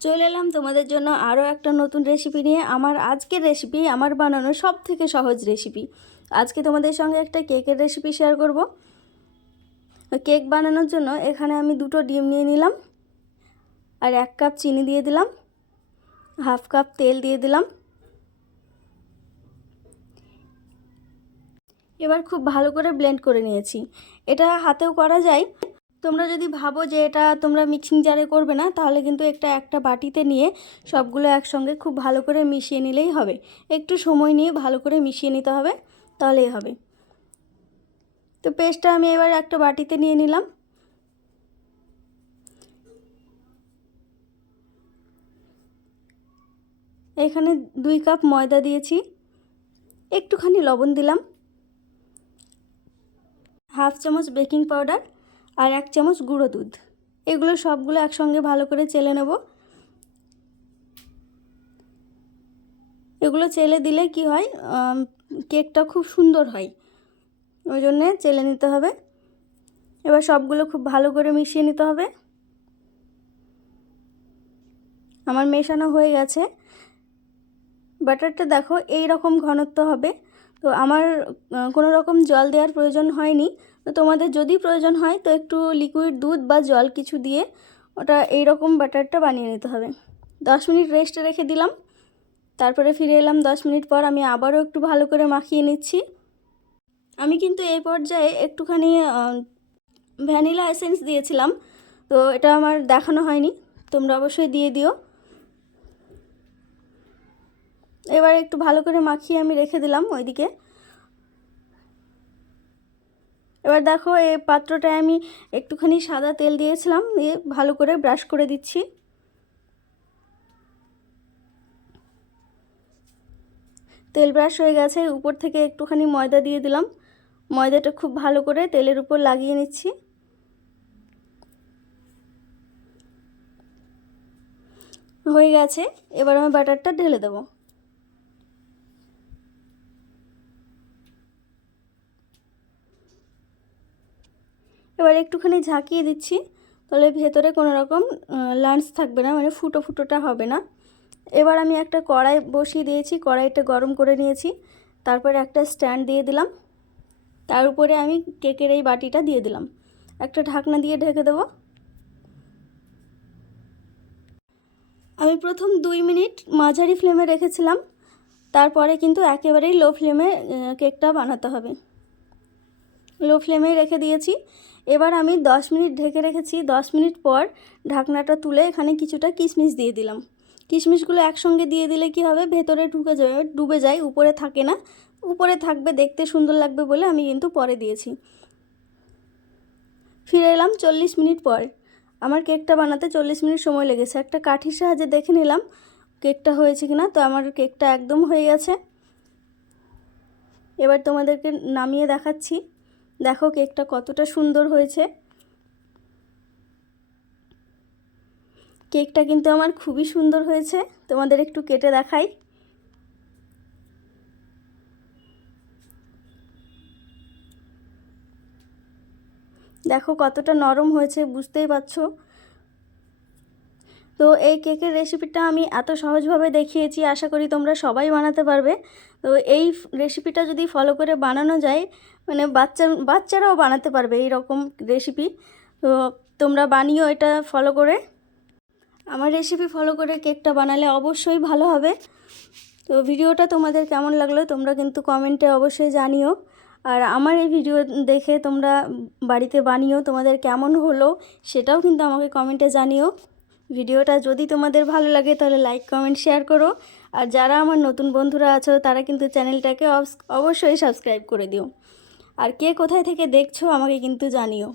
চলে এলাম তোমাদের জন্য আরও একটা নতুন রেসিপি নিয়ে। আমার আজকের রেসিপি আমার বানানো সব থেকে সহজ রেসিপি। আজকে তোমাদের সঙ্গে একটা কেকের রেসিপি শেয়ার করব। কেক বানানোর জন্য এখানে আমি 2টো ডিম নিয়ে নিলাম, আর 1 কাপ চিনি দিয়ে দিলাম, হাফ কাপ তেল দিয়ে দিলাম। এবার খুব ভালো করে ব্লেন্ড করে নিয়েছি। এটা হাতেও করা যায়। তোমরা যদি ভাবো যে এটা তোমরা মিক্সিং জারে করবে না, তাহলে কিন্তু একটা বাটিতে নিয়ে সবগুলো একসঙ্গে খুব ভালো করে মিশিয়ে নিলেই হবে। একটু সময় নিয়ে ভালো করে মিশিয়ে নিতে হবে, তাহলেই হবে। তো পেস্টটা আমি এবার একটা বাটিতে নিয়ে নিলাম। এখানে 2 কাপ ময়দা দিয়েছি, একটুখানি লবণ দিলাম, হাফ চামচ বেকিং পাউডার আর 1 চামচ গুঁড়ো দুধ। এগুলো সবগুলো একসঙ্গে ভালো করে চেলে নেব। এগুলো চেলে দিলে কি হয়, কেকটা খুব সুন্দর হয়, ওই জন্যে চেলে নিতে হবে। এবার সবগুলো খুব ভালো করে মিশিয়ে নিতে হবে। আমার মেশানো হয়ে গেছে। বাটারটা দেখো এই রকম ঘনত্ব হবে। তো আমার কোনো রকম জল দেওয়ার প্রয়োজন হয়নি। তো তোমাদের যদি প্রয়োজন হয় তো একটু লিকুইড দুধ বা জল কিছু দিয়ে ওটা এই রকম বাটারটা বানিয়ে নিতে হবে। 10 মিনিট রেস্টে রেখে দিলাম। তারপরে ফিরে এলাম 10 মিনিট পর। আমি আবারও একটু ভালো করে মাখিয়ে নিচ্ছি। আমি কিন্তু এই পর্যায়ে একটুখানি ভ্যানিলা এসেন্স দিয়েছিলাম, তো এটা আমার দেখানো হয়নি, তোমরা অবশ্যই দিয়ে দিও। এবার একটু ভালো করে মাখিয়ে আমি রেখে দিলাম ওইদিকে। এবার দেখো এই পাত্রটায় আমি একটুখানি সাদা তেল দিয়েছিলাম, দিয়ে ভালো করে ব্রাশ করে দিচ্ছি। তেল ব্রাশ হয়ে গেছে। উপর থেকে একটুখানি ময়দা দিয়ে দিলাম। ময়দাটা খুব ভালো করে তেলের উপর লাগিয়ে নিচ্ছি। হয়ে গেছে। এবার আমি বাটারটা ঢেলে দেব। এবার একটুখানি ঝাঁকিয়ে দিচ্ছি, তাহলে ভেতরে কোনো রকম লাঞ্চ থাকবে না, মানে ফুটো ফুটোটা হবে না। এবার আমি একটা কড়াই বসিয়ে দিয়েছি, কড়াইটা গরম করে নিয়েছি। তারপরে একটা স্ট্যান্ড দিয়ে দিলাম, তার উপরে আমি কেকের এই বাটিটা দিয়ে দিলাম। একটা ঢাকনা দিয়ে ঢেকে দেবো। আমি প্রথম 2 মিনিট মাঝারি ফ্লেমে রেখেছিলাম, তারপরে কিন্তু একেবারেই লো ফ্লেমে কেকটা বানাতে হবে। লো ফ্লেমেই রেখে দিয়েছি। এবার আমি 10 মিনিট ঢেকে রেখেছি। 10 মিনিট পর ঢাকনাটা তুলে এখানে কিছুটা কিশমিশ দিয়ে দিলাম। কিশমিশগুলো একসঙ্গে দিয়ে দিলে কি হবে, ভেতরে ঢুকে যাবে, ডুবে যায়, উপরে থাকে না। উপরে থাকবে, দেখতে সুন্দর লাগবে বলে আমি কিন্তু পরে দিয়েছি। ফিরে এলাম 40 মিনিট পর। আমার কেকটা বানাতে 40 মিনিট সময় লেগেছে। একটা কাঠির সাহায্যে দেখে নিলাম কেকটা হয়েছে কিনা। তো আমার কেকটা একদম হয়ে গেছে। এবার তোমাদেরকে নামিয়ে দেখাচ্ছি। দেখো কেকটা কতটা সুন্দর হয়েছে। কেকটা কিন্তু আমার খুবই সুন্দর হয়েছে। তোমাদের একটু কেটে দেখাই। দেখো কতটা নরম হয়েছে, বুঝতেই পারছো। তো এই কেকের রেসিপিটা আমি এত সহজভাবে দেখিয়েছি, আশা করি তোমরা সবাই বানাতে পারবে। তো এই রেসিপিটা যদি ফলো করে বানানো যায়, মানে বাচ্চারাও বানাতে পারবে এই রকম রেসিপি। তো তোমরা বানিও এটা ফলো করে। আমার রেসিপি ফলো করে কেকটা বানালে অবশ্যই ভালো হবে। তো ভিডিওটা তোমাদের কেমন লাগলো তোমরা কিন্তু কমেন্টে অবশ্যই জানিও। আর আমার এই ভিডিও দেখে তোমরা বাড়িতে বানিও, তোমাদের কেমন হলো সেটাও কিন্তু আমাকে কমেন্টে জানিও। ভিডিওটা যদি তোমাদের ভালো লাগে তাহলে লাইক কমেন্ট শেয়ার করো। আর যারা আমার নতুন বন্ধুরা আছো তারা কিন্তু চ্যানেলটাকে অবশ্যই সাবস্ক্রাইব করে দিও। আর কে কোথায় থেকে দেখছো আমাকে কিন্তু জানিও।